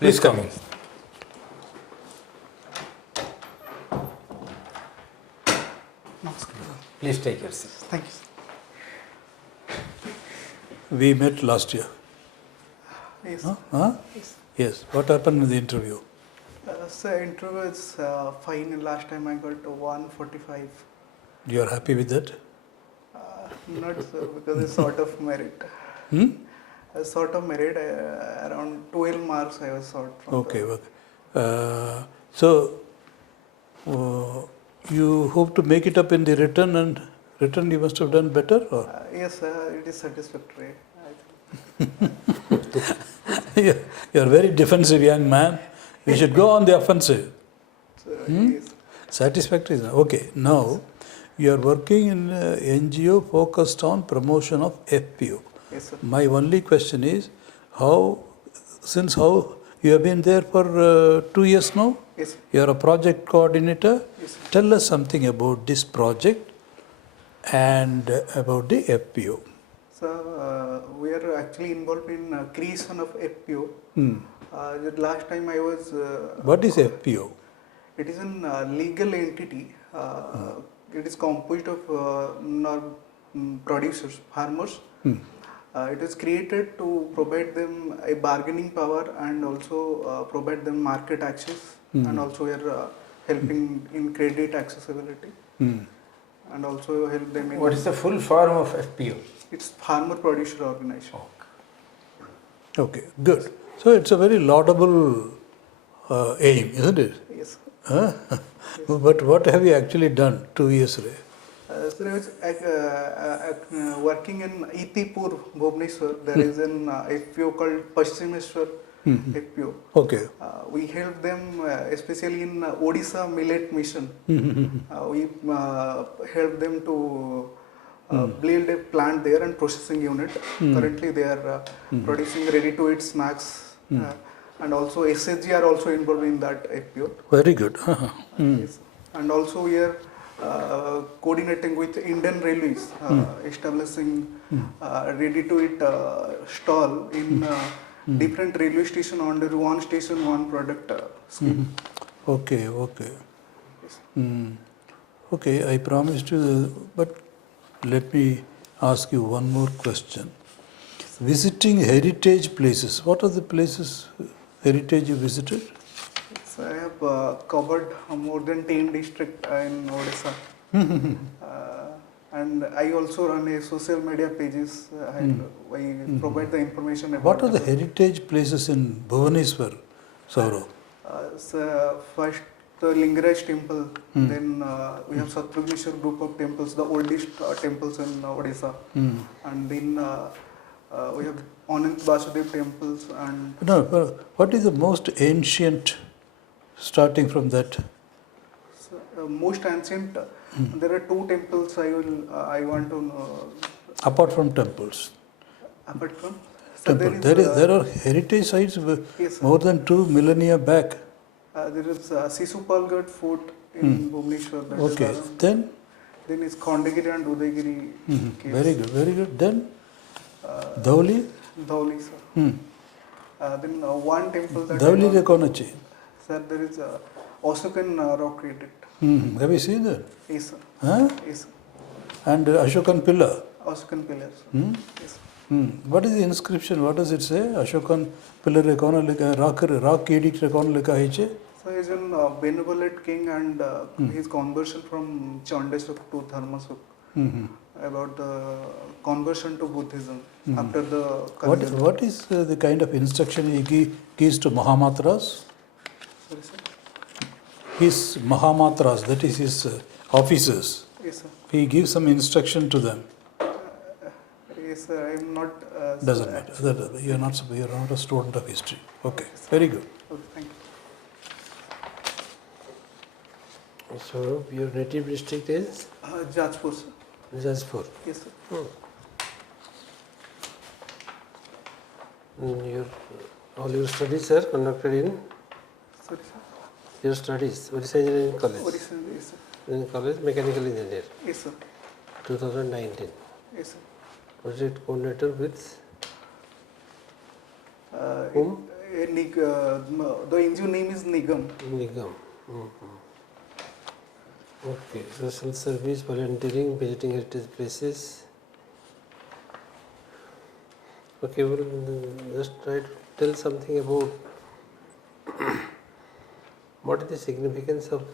Please come in. Please take your seat. Thank you. We met last year. Yes. Huh? Yes. Yes. What happened in the interview? So interview is fine. Last time I got 145. You are happy with that? Not so, because it's sort of merit. Sort of merit, around 12 marks I was sort from. Okay. Okay. So you hope to make it up in the written, and written you must have done better, or? Yes, it is satisfactory. You are very defensive young man. You should go on the offensive. So, yes. Satisfactory. Okay. Now you are working in NGO focused on promotion of FPO. Yes, sir. My only question is, how you have been there for 2 years now? Yes, sir. You are a project coordinator. Yes, sir. Tell us something about this project and about the FPO. So we are actually involved in creation of FPO. The last time I was. What is FPO? It is a legal entity. It is composed of producers, farmers. It is created to provide them a bargaining power and also provide them market access, and also we are helping in credit accessibility, and also help them in. What is the full form of FPO? It's farmer producer organization. Okay, good. So it's a very laudable aim, isn't it? Yes. Huh? But what have you actually done 2 years ago? So I was working in Itipur, Bhubaneswar. There is an FPO called Pattnaik FPO. Okay. We help them, especially in Odisha Millet Mission. We help them to build a plant there and processing unit. Currently, they are producing ready-to-eat snacks, and also SSG are also involved in that FPO. Very good. Yes. And also we are coordinating with Indian Railways, establishing ready-to-eat stall in different railway station under one station, one product scheme. Okay, okay. Yes. Okay, I promised you, but let me ask you one more question. Visiting heritage places. What are the places, heritage you visited? So I have covered more than 10 districts in Odisha. And I also run a social media pages. I provide the information about. What are the heritage places in Bhubaneswar, SOURAV? So first the Lingaraj temple, then we have Satrugneshwar group of temples, the oldest temples in Odisha, and then we have Anant Vasudev temples and. No, what is the most ancient, starting from that? So, most ancient, there are 2 temples I want to know. Apart from temples. Apart from? So Temple. There are heritage sites yes, more than 2 millennia back. There is Sisupalgarh fort in Bhubaneswar. That Okay, is then? Then is Khandagiri and Udayagiri caves. Very good, very good. Then? Dhauli? Dhauli, sir. Then one temple that Dhauli de Konachi. Sir, there is Ashokan rock credit. Have you seen that? Yes, sir. Huh? Yes, sir. And Ashokan pillar. Ashokan pillar, sir. Yes, sir. What is the inscription? What does it say? Ashokan pillar rock edict hai. So he is a benevolent king, and his conversion from Chandesuk to Dharmasuk about the conversion to Buddhism after the. What is the kind of instruction he gives to Mahamatras? Sorry, sir. His Mahamatras, that is his officers. Yes, sir. He gives some instruction to them. Yes, sir. I am not. Doesn't matter. You are not a student of history. Okay, very good. Okay, thank you. So your native district is? Jajpur, sir. Jajpur. Yes, sir. All your studies are conducted in? Sorry, sir. Your studies, Odisha Engineering College? Odisha, yes, sir. In college, Mechanical Engineer, Yes, sir. 2019. Yes, sir. Project coordinator with whom? The NGO name is Nigam. Nigam. Okay, social service, volunteering, visiting heritage places. Okay, well, just try to tell something about what is the significance of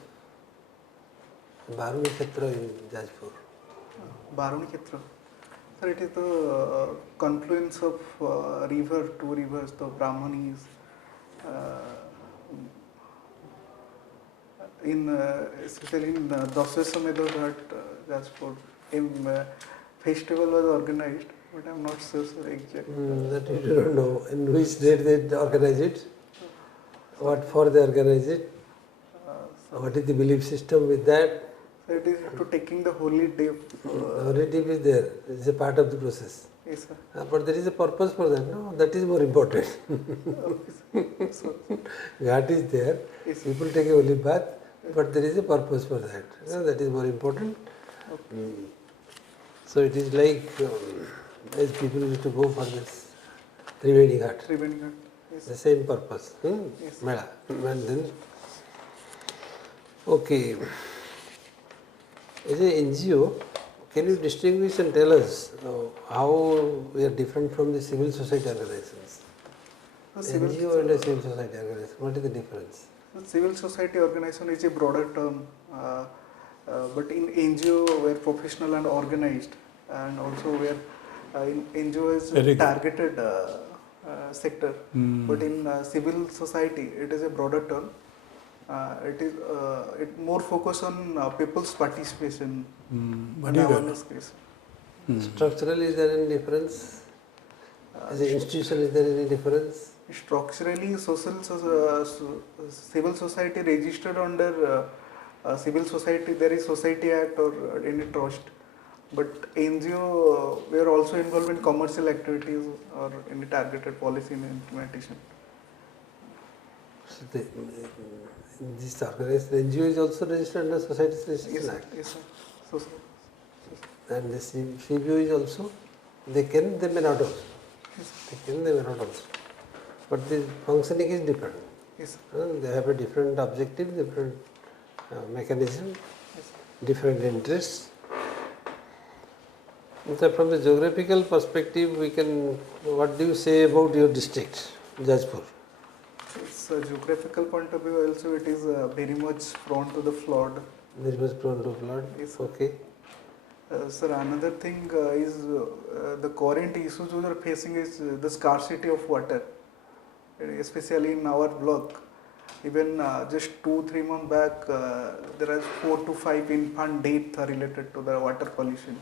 Bhubaneswar in Jajpur. Baroni Khetra. Sir, it is the confluence of two rivers, the Brahmanis, especially in Dasweswamedha Ghat, Jajpur. Festival was organized, but I am not sure, sir, exactly. That you do not know. In which date they organize it? What for they organize it? What is the belief system with that? So it is to taking the holy day. Holy day is there. It is a part of the process. Yes, sir. But there is a purpose for that. No, that is more important. So, Ghat is there. yes, People take a holy bath, but there is a purpose for that. That is more important. So it is like as people used to go for this Trivedi Ghat. Triveni Ghat. Yes. The same purpose. Yes. Mela. And then, okay. As an NGO, can you distinguish and tell us how we are different from the civil society organizations? NGO and a civil society organization, what is the difference? Civil society organization is a broader term, but in NGO we are professional and organized, and also we are in NGO is Very good. targeted sector, but in civil society it is a broader term. It more focus on people's participation and Very good. awareness case. Structurally, is there any difference? As an institution, is there any difference? Structurally, civil society registered under civil society, there is Society Act or any trust. But NGO, we are also involved in commercial activities or any targeted policy implementation. So this organization, NGO is also registered under Society's Yes, Registration sir. Act. Yes, sir. And the CBO is also, they may not also. They may not also. But the functioning is different. Yes, sir. They have a different objective, different mechanism, Yes, sir. different interests. So from the geographical perspective, what do you say about your district, Jajpur? It's a geographical point of view also, it is very much prone to the flood. Very much prone to flood. Yes, sir. Okay. Sir, another thing is the current issues we are facing is the scarcity of water, especially in our block. Even just 2-3 months back, there are 4 to 5 infant deaths related to the water pollution.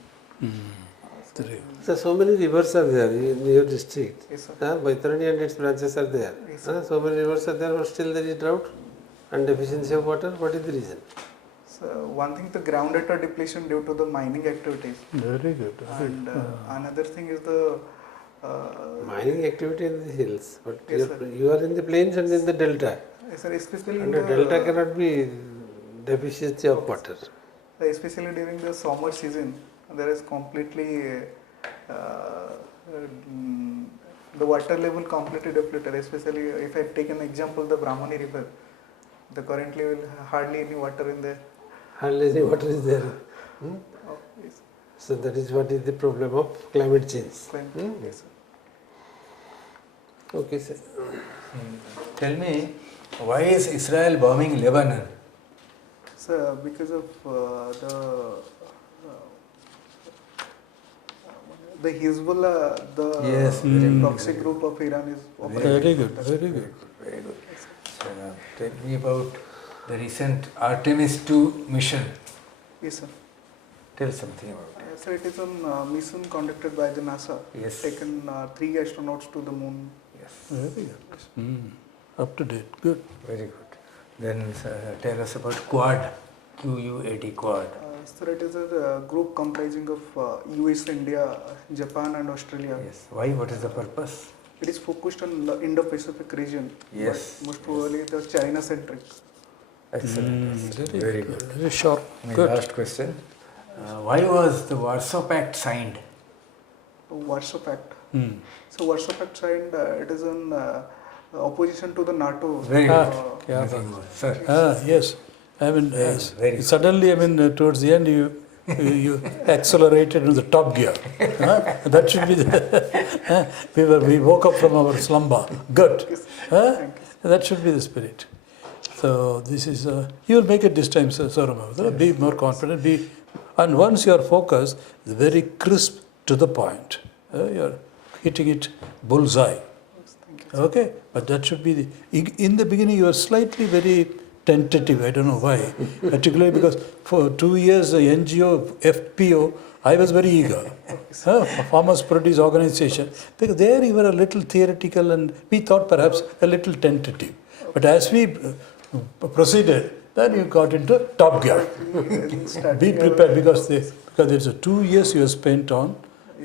So many rivers are there in your district. Yes, sir. Baitarani and its branches are there. Yes, sir. So many rivers are there, but still there is drought and deficiency of water. What is the reason? So one thing, the groundwater depletion due to the mining activities. Very good. And another thing is the Mining activity in the hills, but Yes, sir. you are in the plains and in the delta. Yes, sir, especially in And the delta cannot be deficiency of water. especially during the summer season, there is completely the water level completely depleted. Especially if I take an example, the Brahmani river, the currently will hardly any water in there. Hardly any water is there. Yes, So that is what is the problem of climate change. yes, sir. Okay, sir. Tell me, why is Israel bombing Lebanon? So because of the Hezbollah, the Yes, toxic group of Iran is operating. Very good. Very good. Very good. So, tell me about the recent Artemis 2 mission. Yes, sir. Tell something about it. So it is a mission conducted by the NASA. Yes. Taken 3 astronauts to the moon. Yes. Very good. Up to date. Good. Very good. Then tell us about Quad, QUAD Quad. So it is a group comprising of US, India, Japan and Australia. Yes. Why? What is the purpose? It is focused on the Indo-Pacific region. Yes. But most probably the China-centric. Excellent. Very good. Very sharp. My Good. last question. Why was the Warsaw Pact signed? Warsaw Pact. So Warsaw Pact signed, it is on opposition to the NATO. Very good. Yeah. Sir. Yes. I mean, very suddenly, I mean, towards the end, you accelerated in the top gear. That should be the. We woke up from our slumber. Good. That should be the spirit. So this is. You will make it this time, sir. Be more confident. And once you are focused, very crisp to the point. You are hitting it bullseye. Okay, but that should be in the beginning. You are slightly very tentative. I don't know why, particularly because for 2 years the NGO FPO I was very eager. Farmers Produce Organization, because there you were a little theoretical and we thought perhaps a little tentative. But as we proceeded, then you got into top gear. Be prepared because it's a 2 years you have spent on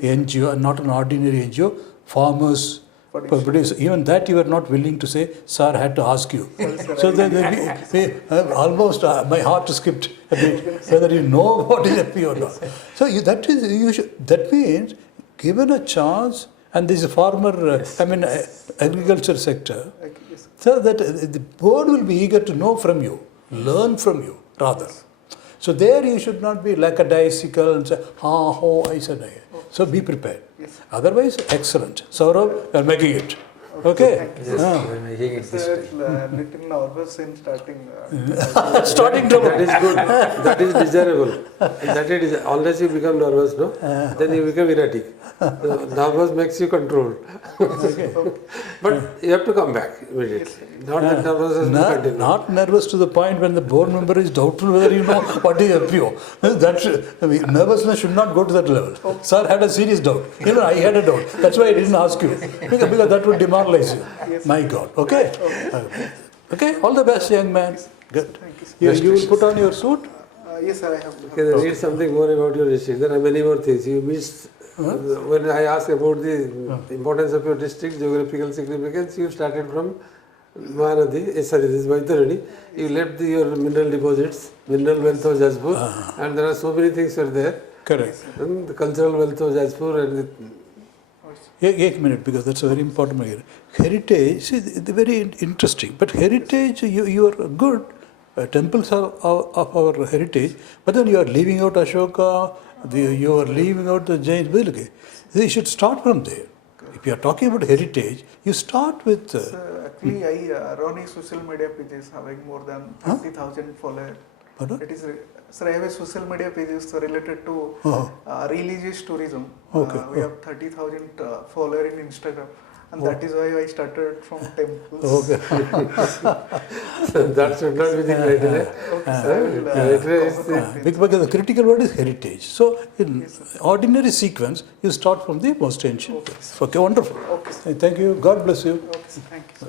NGO and not an ordinary NGO. Farmers Produce, even that you were not willing to say, sir, I had to ask you. So then almost my heart skipped a bit, whether you know what is FP or not. So that means, given a chance, and this is farmer, agriculture sector, so that the board will be eager to know from you, learn from you, rather. So there you should not be lackadaisical and say, I said I. So be prepared. Yes. Otherwise, excellent. SOURAV, you are making it. Okay? We're making it this Sir, time. little nervous in starting. Starting trouble. That is good. That is desirable. That is unless you become nervous, no, then you become erratic. Nervous makes you controlled. But you have to come back immediately. Not that nervousness will continue. Not nervous to the point when the board member is doubtful whether you know what is FPO. Nervousness should not go to that level. Sir had a serious doubt. Even I had a doubt. That's why I didn't ask you. Because that would demoralize you. My God. Okay? Okay? All the best, young man. Good. You will put on your suit? Yes, sir, I have. Can I read something more about your district? There are many more things. You missed, when I asked about the importance of your district, geographical significance, you started from Mahanadi, this is Vaitarani. You left your mineral deposits, mineral wealth of Jajpur, and there are so many things were there. Correct. And the cultural wealth of Jajpur and One minute, because that's a very important matter. Heritage, see, they're very interesting. But heritage, you are good. Temples are of our heritage, but then you are leaving out Ashoka, you are leaving out the Jain. You should start from there. If you are talking about heritage, you start with. Actually, I run a social media pages having more than 50,000 followers. Pardon? It is, sir, I have a social media pages related to religious tourism. Okay. We have 30,000 followers in Instagram. And that is why I started from temples. Okay. that should not be the criteria. Because the critical word is heritage. So, in ordinary sequence, you start from the most ancient. Okay, wonderful. Okay. Thank you. God bless you. Okay, thank you.